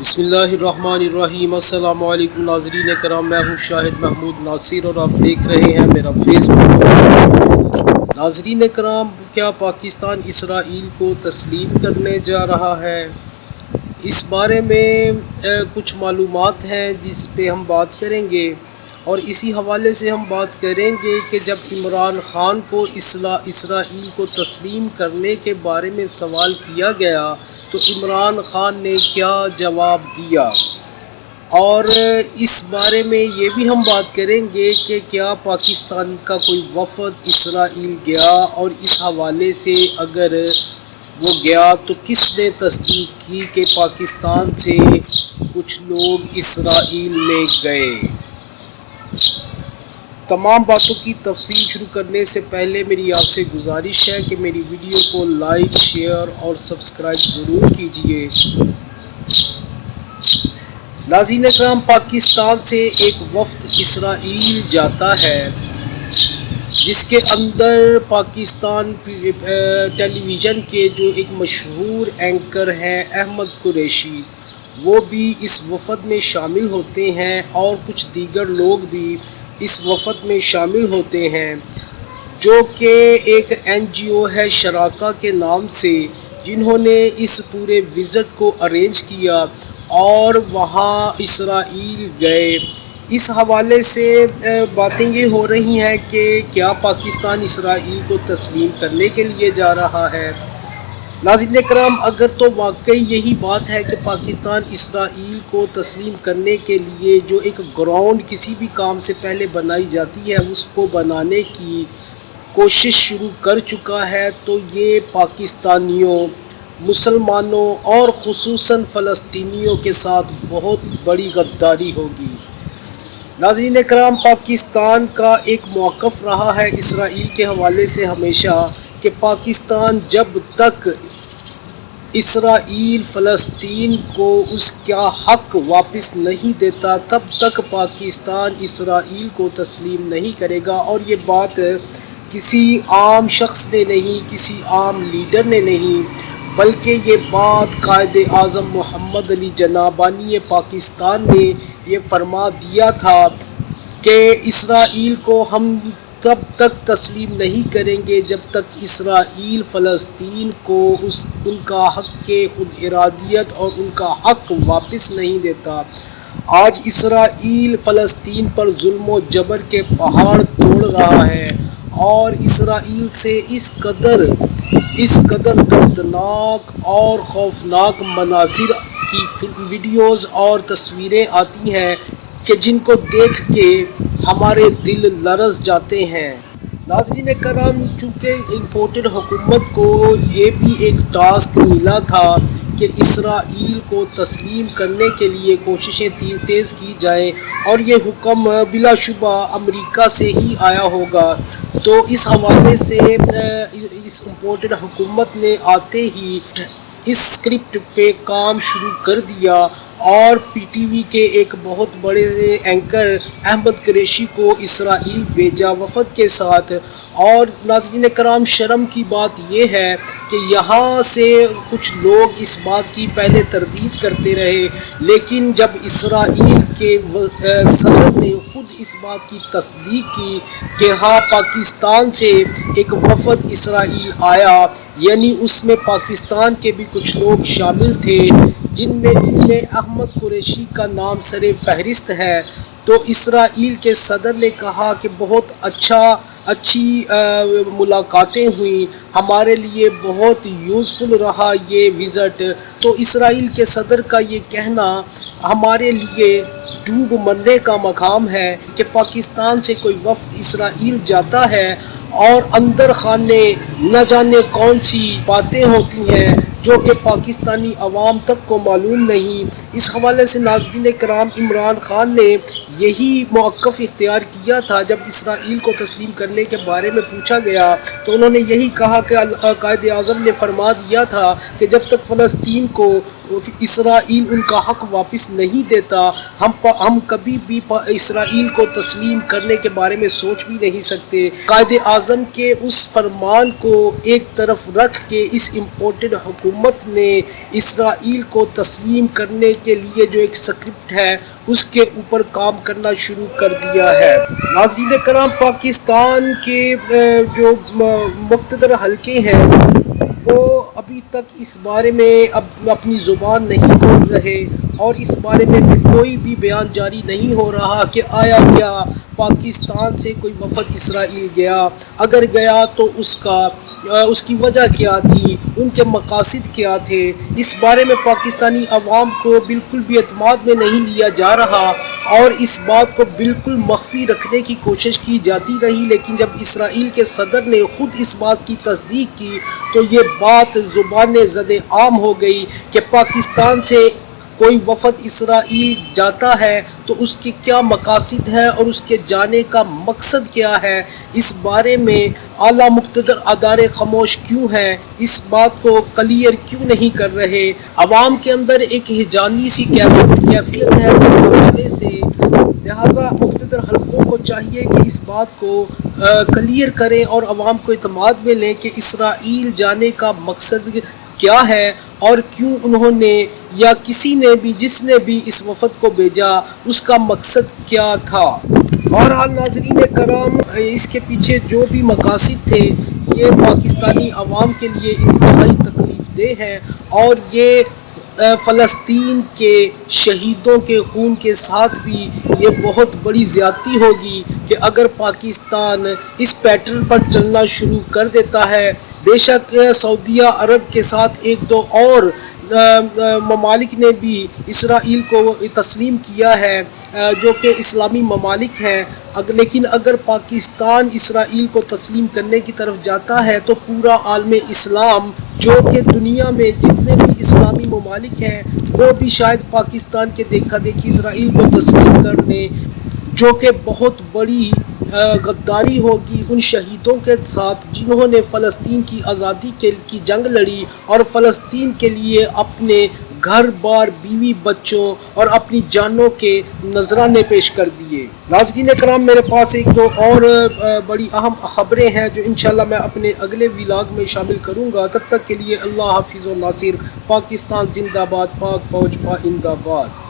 بسم اللہ الرحمن الرحیم۔ السلام علیکم ناظرین کرام، میں ہوں شاہد محمود ناصر اور آپ دیکھ رہے ہیں میرا فیس بک۔ ناظرین کرام، کیا پاکستان اسرائیل کو تسلیم کرنے جا رہا ہے؟ اس بارے میں کچھ معلومات ہیں جس پہ ہم بات کریں گے، اور اسی حوالے سے ہم بات کریں گے کہ جب عمران خان کو اسرائیل کو تسلیم کرنے کے بارے میں سوال کیا گیا تو عمران خان نے کیا جواب دیا، اور اس بارے میں یہ بھی ہم بات کریں گے کہ کیا پاکستان کا کوئی وفد اسرائیل گیا، اور اس حوالے سے اگر وہ گیا تو کس نے تصدیق کی کہ پاکستان سے کچھ لوگ اسرائیل میں گئے۔ تمام باتوں کی تفصیل شروع کرنے سے پہلے میری آپ سے گزارش ہے کہ میری ویڈیو کو لائک، شیئر اور سبسکرائب ضرور کیجیے۔ ناظرین اکرام، پاکستان سے ایک وفد اسرائیل جاتا ہے جس کے اندر پاکستان ٹیلی ویژن کے جو ایک مشہور اینکر ہیں احمد قریشی، وہ بھی اس وفد میں شامل ہوتے ہیں، اور کچھ دیگر لوگ بھی اس وفد میں شامل ہوتے ہیں، جو کہ ایک NGO ہے شراکا کے نام سے، جنہوں نے اس پورے وزٹ کو ارینج کیا اور وہاں اسرائیل گئے۔ اس حوالے سے باتیں یہ ہو رہی ہیں کہ کیا پاکستان اسرائیل کو تسلیم کرنے کے لیے جا رہا ہے۔ ناظرین کرام، اگر تو واقعی یہی بات ہے کہ پاکستان اسرائیل کو تسلیم کرنے کے لیے جو ایک گراؤنڈ کسی بھی کام سے پہلے بنائی جاتی ہے اس کو بنانے کی کوشش شروع کر چکا ہے، تو یہ پاکستانیوں، مسلمانوں اور خصوصاً فلسطینیوں کے ساتھ بہت بڑی غداری ہوگی۔ ناظرین کرام، پاکستان کا ایک موقف رہا ہے اسرائیل کے حوالے سے ہمیشہ کہ پاکستان جب تک اسرائیل فلسطین کو اس کا حق واپس نہیں دیتا تب تک پاکستان اسرائیل کو تسلیم نہیں کرے گا، اور یہ بات کسی عام شخص نے نہیں، کسی عام لیڈر نے نہیں، بلکہ یہ بات قائد اعظم محمد علی جناح بانی پاکستان نے یہ فرما دیا تھا کہ اسرائیل کو ہم تب تک تسلیم نہیں کریں گے جب تک اسرائیل فلسطین کو ان کا حق کے خود ارادیت اور ان کا حق واپس نہیں دیتا۔ آج اسرائیل فلسطین پر ظلم و جبر کے پہاڑ توڑ رہا ہے، اور اسرائیل سے اس قدر دردناک اور خوفناک مناظر کی ویڈیوز اور تصویریں آتی ہیں کہ جن کو دیکھ کے ہمارے دل لرز جاتے ہیں۔ ناظرین کرام، چونکہ امپورٹڈ حکومت کو یہ بھی ایک ٹاسک ملا تھا کہ اسرائیل کو تسلیم کرنے کے لیے کوششیں تیز کی جائیں، اور یہ حکم بلا شبہ امریکہ سے ہی آیا ہوگا، تو اس حوالے سے اس امپورٹڈ حکومت نے آتے ہی اس اسکرپٹ پہ کام شروع کر دیا، اور PTV کے ایک بہت بڑے اینکر احمد قریشی کو اسرائیل بھیجا وفد کے ساتھ۔ اور ناظرین کرام، شرم کی بات یہ ہے کہ یہاں سے کچھ لوگ اس بات کی پہلے تردید کرتے رہے، لیکن جب اسرائیل کے صدر نے خود اس بات کی تصدیق کی کہ ہاں پاکستان سے ایک وفد اسرائیل آیا، یعنی اس میں پاکستان کے بھی کچھ لوگ شامل تھے جن میں احمد قریشی کا نام سر فہرست ہے، تو اسرائیل کے صدر نے کہا کہ بہت اچھی ملاقاتیں ہوئیں، ہمارے لیے بہت یوزفل رہا یہ وزٹ۔ تو اسرائیل کے صدر کا یہ کہنا ہمارے لیے ڈوب مرنے کا مقام ہے کہ پاکستان سے کوئی وفد اسرائیل جاتا ہے اور اندر خانے نہ جانے کون سی باتیں ہوتی ہیں جو کہ پاکستانی عوام تک کو معلوم نہیں۔ اس حوالے سے ناظرین کرام، عمران خان نے یہی موقف اختیار کیا تھا۔ جب اسرائیل کو تسلیم کرنے کے بارے میں پوچھا گیا تو انہوں نے یہی کہا کہ قائد اعظم نے فرما دیا تھا کہ جب تک فلسطین کو اسرائیل ان کا حق واپس نہیں دیتا ہم کبھی بھی اسرائیل کو تسلیم کرنے کے بارے میں سوچ بھی نہیں سکتے۔ قائد اعظم کے اس فرمان کو ایک طرف رکھ کے اس امپورٹڈ حکومت نے اسرائیل کو تسلیم کرنے کے لیے جو ایک سکرپٹ ہے اس کے اوپر کام کرنا شروع کر دیا ہے۔ ناظرین کرام، پاکستان کے جو مقتدر حلقے ہیں وہ ابھی تک اس بارے میں اپنی زبان نہیں کھول رہے اور اس بارے میں کوئی بھی بیان جاری نہیں ہو رہا کہ آیا کیا پاکستان سے کوئی وفد اسرائیل گیا، اگر گیا تو اس کی وجہ کیا تھی، ان کے مقاصد کیا تھے۔ اس بارے میں پاکستانی عوام کو بالکل بھی اعتماد میں نہیں لیا جا رہا اور اس بات کو بالکل مخفی رکھنے کی کوشش کی جاتی رہی، لیکن جب اسرائیل کے صدر نے خود اس بات کی تصدیق کی تو یہ بات زبان زد عام ہو گئی کہ پاکستان سے کوئی وفد اسرائیل جاتا ہے تو اس کے کیا مقاصد ہیں اور اس کے جانے کا مقصد کیا ہے۔ اس بارے میں اعلیٰ مقتدر ادارے خاموش کیوں ہیں، اس بات کو کلیئر کیوں نہیں کر رہے۔ عوام کے اندر ایک ہیجانی سی کیفیت ہے اس حوالے سے، لہٰذا مقتدر حلقوں کو چاہیے کہ اس بات کو کلیئر کریں اور عوام کو اعتماد میں لیں کہ اسرائیل جانے کا مقصد کیا ہے اور کیوں انہوں نے یا کسی نے بھی جس نے بھی اس وفد کو بھیجا اس کا مقصد کیا تھا۔ بہرحال ناظرین کرام، اس کے پیچھے جو بھی مقاصد تھے یہ پاکستانی عوام کے لیے انتہائی تکلیف دہ ہے اور یہ فلسطین کے شہیدوں کے خون کے ساتھ بھی یہ بہت بڑی زیادتی ہوگی کہ اگر پاکستان اس پیٹرن پر چلنا شروع کر دیتا ہے۔ بے شک سعودیہ عرب کے ساتھ ایک دو اور ممالک نے بھی اسرائیل کو تسلیم کیا ہے جو کہ اسلامی ممالک ہیں، لیکن اگر پاکستان اسرائیل کو تسلیم کرنے کی طرف جاتا ہے تو پورا عالم اسلام جو کہ دنیا میں جتنے بھی اسلامی ممالک ہیں وہ بھی شاید پاکستان کے دیکھا دیکھی اسرائیل کو تسلیم کرنے، جو کہ بہت بڑی غداری ہوگی ان شہیدوں کے ساتھ جنہوں نے فلسطین کی آزادی کی جنگ لڑی اور فلسطین کے لیے اپنے گھر بار، بیوی بچوں اور اپنی جانوں کے نذرانے پیش کر دیے۔ ناظرین کرام، میرے پاس ایک دو اور بڑی اہم خبریں ہیں جو انشاءاللہ میں اپنے اگلے ولاگ میں شامل کروں گا۔ تب تک کے لیے اللہ حافظ و ناصر۔ پاکستان زندہ باد، پاک فوج پائندہ باد۔